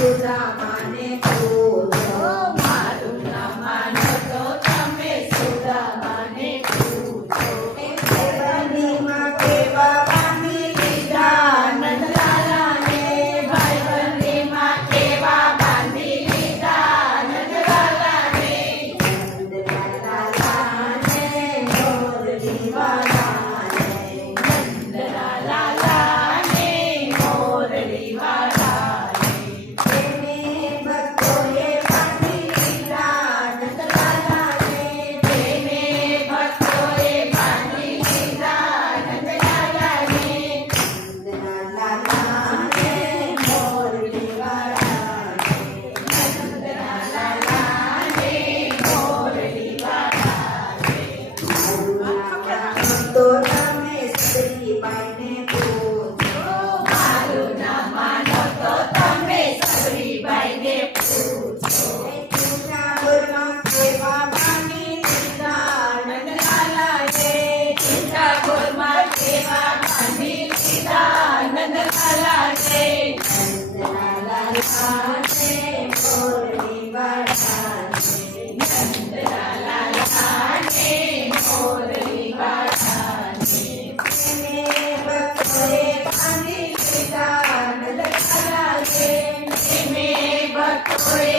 સુદામાને પૂછો, મારું નામ માનો તો તમે સુદામાને પૂછો. ભાઈબંધીમાં કેવા બાંધી લીધા નંદલાલાને, ભાઈબંધીમાં કેવા બાંધી લીધા નંદલાલાને. નંદલાલાને મોરલી વાળાને, નંદલાલાને મોરલી વાળાને. તેને ભક્તોએ બાંધી લીધા નંદલાલાને, તેને ભક્તોએ બાંધી લીધા નંદલાલાને. નંદલાલાને મોરલી વાળાને, નંદલાલાને મોરલી વાળાને. તો તમે સગડીબાઈને પૂછો, મારું નામ માનો તો તમે સગડીબાઈને પૂછો. જૂના ઘરમાં કેવા બાંધી લીધા નંદલાલાને, જૂના ઘરમાં કેવા બાંધી લીધા નંદલાલાને. નંદલાલાને મોરલી વાળાને, નંદલાલાને મોરલી વાળાને. તેને ભક્તોએ બાંધી લીધા નંદલાલાને, તેને ભક્તોએ